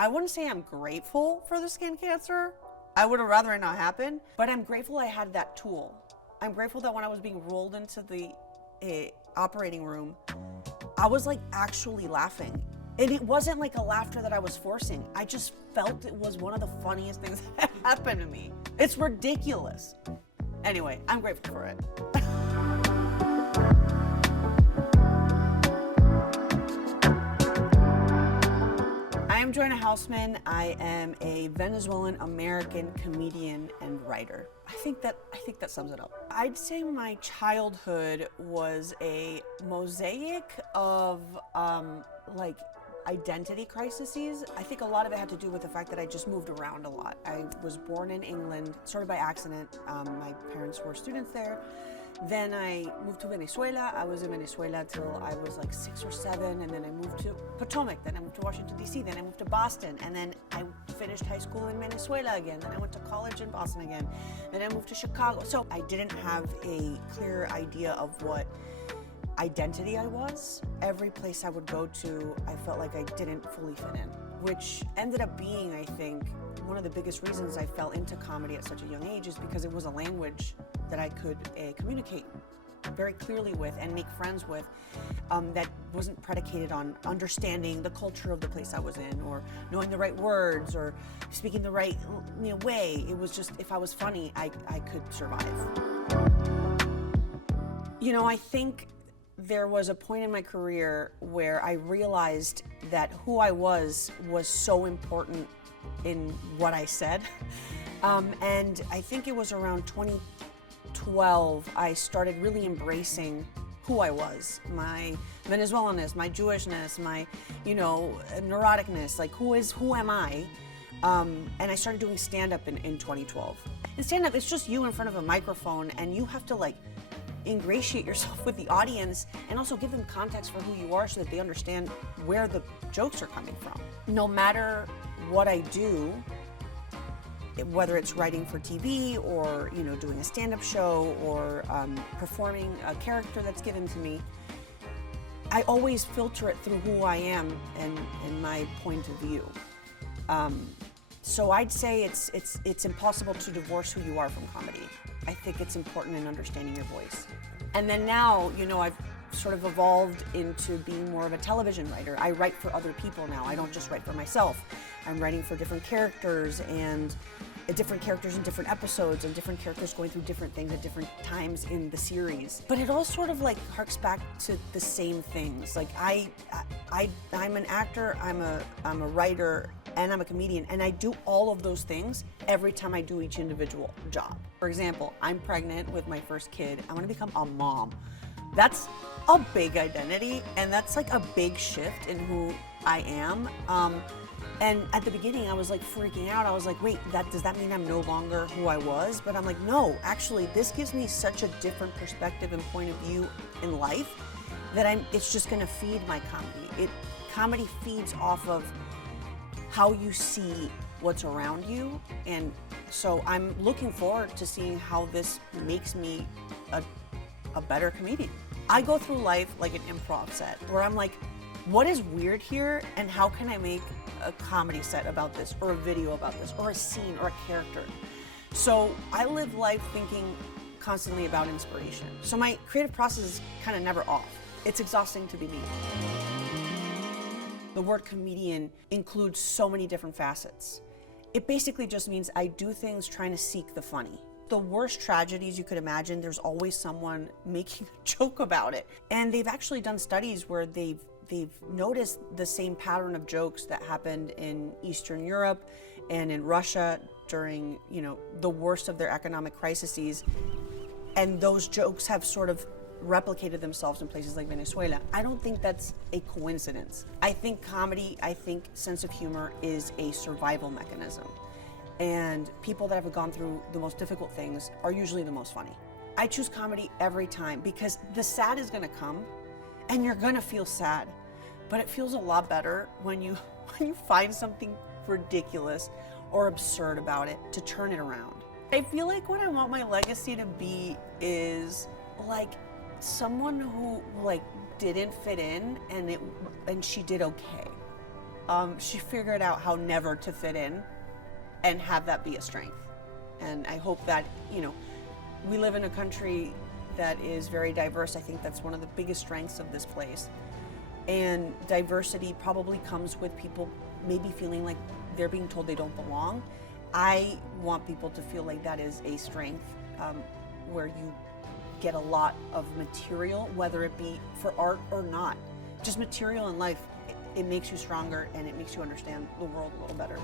I wouldn't say I'm grateful for the skin cancer. I would have rather it not happen, but I'm grateful I had that tool. I'm grateful that when I was being rolled into the operating room, I was like actually laughing. And it wasn't like a laughter that I was forcing. I just felt it was one of the funniest things that happened to me. It's ridiculous. Anyway, I'm grateful for it. I'm Joanna Hausmann. I am a Venezuelan-American comedian and writer. I think that sums it up. I'd say my childhood was a mosaic of like identity crises. I think a lot of it had to do with the fact that I just moved around a lot. I was born in England, sort of by accident. My parents were students there. Then I moved to Venezuela. I was in Venezuela till I was like 6 or 7, and then I moved to Potomac, then I moved to Washington, D.C., then I moved to Boston, and then I finished high school in Venezuela again, then I went to college in Boston again, then I moved to Chicago. So I didn't have a clear idea of what identity I was. Every place I would go to, I felt like I didn't fully fit in, which ended up being, I think, one of the biggest reasons I fell into comedy at such a young age is because it was a language that I could communicate very clearly with and make friends with that wasn't predicated on understanding the culture of the place I was in or knowing the right words or speaking the right way. It was just, if I was funny, I could survive. I think there was a point in my career where I realized that who I was so important in what I said. And I think it was around 2012 I started really embracing who I was, my Venezuelanness, my Jewishness, my neuroticness, like who am I? And I started doing stand-up in 2012. And stand-up, it's just you in front of a microphone and you have to like ingratiate yourself with the audience and also give them context for who you are so that they understand where the jokes are coming from. No matter what I do, whether it's writing for TV or doing a stand-up show or performing a character that's given to me, I always filter it through who I am and my point of view. So I'd say it's impossible to divorce who you are from comedy. I think it's important in understanding your voice. And then now, I've sort of evolved into being more of a television writer. I write for other people now. I don't just write for myself. I'm writing for different characters and different characters in different episodes and different characters going through different things at different times in the series. But it all sort of like harks back to the same things. Like I'm an actor, I'm a writer, and I'm a comedian, and I do all of those things every time I do each individual job. For example, I'm pregnant with my first kid. I want to become a mom. That's a big identity, and that's like a big shift in who I am. And at the beginning, I was like freaking out. I was like, wait, does that mean I'm no longer who I was? But I'm like, no, actually, this gives me such a different perspective and point of view in life that it's just gonna feed my comedy. Comedy feeds off of how you see what's around you. And so I'm looking forward to seeing how this makes me a better comedian. I go through life like an improv set where I'm like, what is weird here and how can I make a comedy set about this or a video about this or a scene or a character? So I live life thinking constantly about inspiration. So my creative process is kind of never off. It's exhausting to be me. The word comedian includes so many different facets. It basically just means I do things trying to seek the funny. The worst tragedies you could imagine, there's always someone making a joke about it. And they've actually done studies where they've noticed the same pattern of jokes that happened in Eastern Europe and in Russia during, the worst of their economic crises. And those jokes have sort of replicated themselves in places like Venezuela. I don't think that's a coincidence. I think comedy, sense of humor is a survival mechanism. And people that have gone through the most difficult things are usually the most funny. I choose comedy every time because the sad is gonna come and you're gonna feel sad. But it feels a lot better when you find something ridiculous or absurd about it to turn it around. I feel like what I want my legacy to be is like someone who like didn't fit in and she did okay. she figured out how never to fit in and have that be a strength. And I hope that, you know, we live in a country that is very diverse. I think that's one of the biggest strengths of this place. And diversity probably comes with people maybe feeling like they're being told they don't belong. I want people to feel like that is a strength, where you get a lot of material, whether it be for art or not. Just material in life, it makes you stronger and it makes you understand the world a little better.